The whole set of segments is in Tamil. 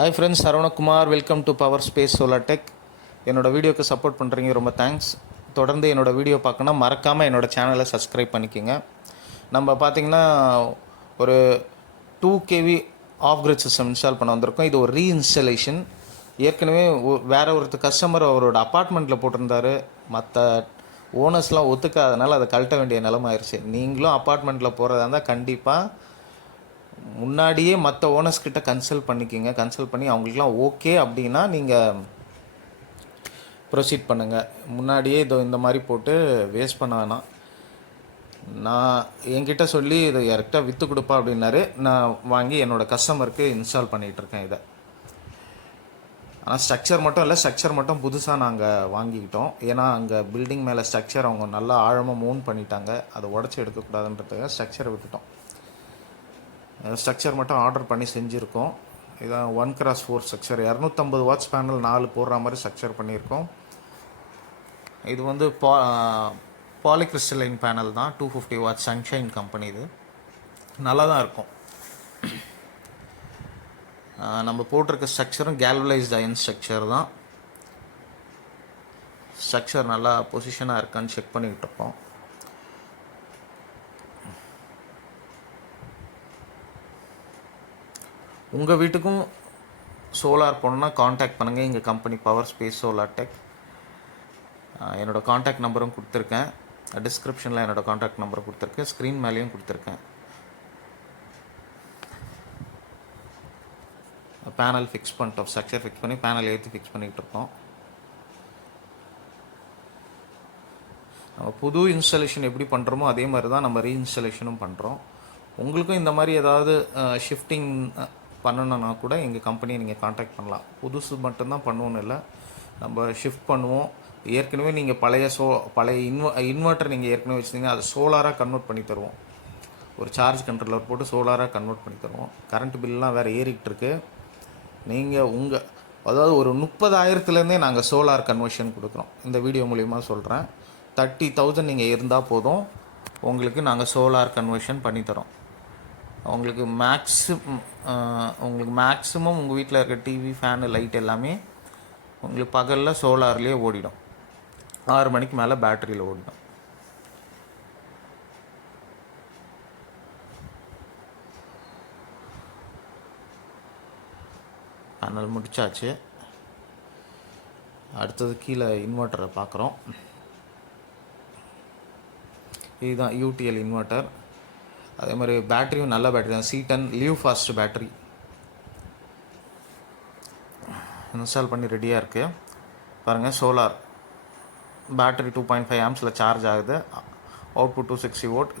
Hi friends, Saravanakumar. Welcome to power space solar tech. என்னோடய வீடியோக்கு சப்போர்ட் பண்ணுறீங்க, ரொம்ப தேங்க்ஸ். தொடர்ந்து என்னோடய வீடியோ பார்க்கணும், மறக்காமல் என்னோடய சேனலை சப்ஸ்கிரைப் பண்ணிக்கோங்க. நம்ம பார்த்திங்கன்னா ஒரு 2 kV of grid system install பண்ண வந்திருக்கோம். இது ஒரு ரீஇன்ஸ்டலேஷன். ஏற்கனவே வேறு ஒருத்தர் கஸ்டமர் அவரோட அப்பார்ட்மெண்ட்டில் போட்டிருந்தார். மற்ற ஓனர்ஸ்லாம் ஒத்துக்காதனால அதை கழட்ட வேண்டிய நிலமை ஆயிடுச்சு. நீங்களும் அப்பார்ட்மெண்ட்டில் போகிறதா இருந்தால் கண்டிப்பாக முன்னாடியே மற்ற ஓனர்ஸ் கிட்ட கன்சல்ட் பண்ணிக்கிங்க. கன்சல்ட் பண்ணி அவங்களுக்குலாம் ஓகே அப்படின்னா நீங்கள் ப்ரொசீட் பண்ணுங்கள். முன்னாடியே இந்த மாதிரி போட்டு வேஸ்ட் பண்ண வேணாம். நான் என்கிட்ட சொல்லி இதை யார்கிட்ட விற்று கொடுப்பா அப்படின்னாரு. நான் வாங்கி என்னோடய கஸ்டமருக்கு இன்ஸ்டால் பண்ணிகிட்ருக்கேன் இதை. ஆனால் ஸ்ட்ரக்சர் மட்டும் இல்லை, ஸ்ட்ரக்சர் மட்டும் புதுசாக நாங்கள் வாங்கிக்கிட்டோம். ஏன்னா அங்கே பில்டிங் மேலே ஸ்ட்ரக்சர் அவங்க நல்லா ஆழமாக மூவ் பண்ணிட்டாங்க. அதை உடச்சி எடுக்கக்கூடாதுன்றதுக்காக ஸ்ட்ரக்சரை விட்டுட்டோம். ஸ்ட்ரக்சர் மட்டும் ஆர்டர் பண்ணி செஞ்சுருக்கோம். இதான் 1x4 ஸ்ட்ரக்சர், 250 வாட்ஸ் பேனல் 4 போடுற மாதிரி ஸ்ட்ரக்சர் பண்ணியிருக்கோம். இது வந்து பாலிகிறிஸ்டலைன் பேனல் தான், 250 வாட்ஸ் சன்ஷைன் கம்பெனி. இது நல்லா தான் இருக்கும். நம்ம போட்டிருக்க ஸ்ட்ரக்சரும் கேல்வலைஸ்ட் அயன் ஸ்ட்ரக்சர் தான். ஸ்ட்ரக்சர் நல்லா பொசிஷனாக இருக்கான்னு செக் பண்ணிக்கிட்டு இருக்கோம். உங்கள் வீட்டுக்கும் சோலார் போனோன்னா காண்டாக்ட் பண்ணுங்கள். எங்கள் company power space solar tech. என்னோடய காண்டாக்ட் நம்பரும் கொடுத்துருக்கேன். டிஸ்கிரிப்ஷனில் என்னோடய காண்டாக்ட் நம்பரை கொடுத்துருக்கேன். ஸ்க்ரீன் மேலேயும் கொடுத்துருக்கேன். பேனல் ஃபிக்ஸ் பண்ணிட்டோம். ஸ்ட்ரக்சர் ஃபிக்ஸ் பண்ணி பேனல் ஏற்றி ஃபிக்ஸ் பண்ணிகிட்டு இருக்கோம். நம்ம புது இன்ஸ்டாலேஷன் எப்படி பண்ணுறோமோ அதே மாதிரி தான் நம்ம ரீஇன்ஸ்டாலேஷனும் பண்ணுறோம். உங்களுக்கும் இந்த மாதிரி ஏதாவது ஷிஃப்டிங் பண்ணணுன்னா கூட எங்கள் கம்பெனியை நீங்கள் காண்டாக்ட் பண்ணலாம். புதுசு மட்டும்தான் பண்ணுவோன்னு இல்லை, நம்ம ஷிஃப்ட் பண்ணுவோம். ஏற்கனவே நீங்கள் பழைய இன்வெர்ட்டர் நீங்கள் ஏற்கனவே வச்சுருந்தீங்க, அதை சோலாராக கன்வெர்ட் பண்ணி தருவோம். ஒரு சார்ஜ் கண்ட்ரோலர் போட்டு சோலாராக கன்வெர்ட் பண்ணி தருவோம். கரண்ட் பில்லாம் வேறு ஏறிக்கிட்டு இருக்கு. நீங்கள் அதாவது ஒரு 30,000லேருந்தே நாங்கள் சோலார் கன்வர்ஷன் கொடுக்குறோம். இந்த வீடியோ மூலிமா சொல்கிறேன். 30,000 நீங்கள் இருந்தால் போதும், உங்களுக்கு நாங்கள் சோலார் கன்வர்ஷன் பண்ணித்தரோம். உங்களுக்கு மேக்ஸிமம் உங்கள் வீட்டில் இருக்க டிவி, ஃபேனு, லைட் எல்லாமே உங்களுக்கு பகலில் சோலார்லேயே ஓடிடும். 6 மணிக்கு மேலே பேட்டரியில் ஓடிடும். பேனல் முடிச்சாச்சு. அடுத்தது கீழே இன்வெர்ட்டரை பார்க்குறோம். இதுதான் யூடிஎல் இன்வெர்ட்டர். அதே மாதிரி பேட்டரியும் நல்ல பேட்டரி தான். C10 livefast பேட்டரி இன்ஸ்டால் பண்ணி ரெடியாக இருக்குது. பாருங்கள், சோலார் பேட்டரி 2.5 ஆம்ஸில் சார்ஜ் ஆகுது. Output 260 volt.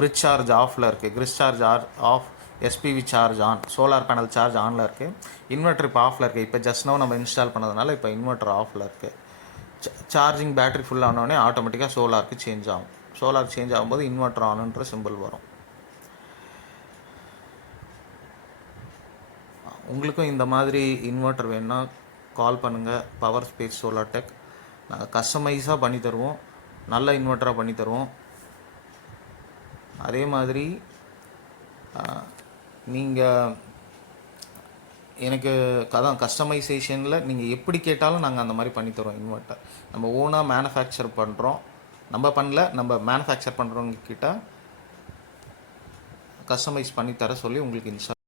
கிரிட் சார்ஜ் ஆஃபில் இருக்குது. Grid charge off, SPV charge on. Solar panel charge ஆனில் இருக்குது. இன்வெர்ட்டர் இப்போ ஆஃபில் இருக்குது. இப்போ ஜஸ்ட் நோ நம்ம இன்ஸ்டால் பண்ணதுனால இப்போ இன்வெர்ட்டர் ஆஃபில் இருக்குது. சார்ஜிங் பேட்டரி ஃபுல் ஆனோடனே ஆட்டோமேட்டிக்காக சோலாருக்கு சேஞ்ச் ஆகும். சோலார் சேஞ்ச் ஆகும்போது இன்வெர்ட்டர் ஆனுன்ற சிம்பிள் வரும். உங்களுக்கும் இந்த மாதிரி இன்வெர்ட்டர் வேணுன்னா கால் பண்ணுங்கள். Power space solar tech. நாங்கள் கஸ்டமைஸாக பண்ணி தருவோம். நல்ல இன்வெர்ட்டராக பண்ணி தருவோம். அதே மாதிரி நீங்கள் எனக்கு கஸ்டமைசேஷனில் நீங்கள் எப்படி கேட்டாலும் நாங்கள் அந்த மாதிரி பண்ணித்தரோம். இன்வெர்ட்டர் நம்ம ஓனாக மேனுஃபேக்சர் பண்ணுறோம். நம்ம பண்ணல, நம்ம மேனுஃபேக்சர் பண்ணுறவங்க கிட்ட கஸ்டமைஸ் பண்ணி தர சொல்லி உங்களுக்கு இன்ஸ்டால்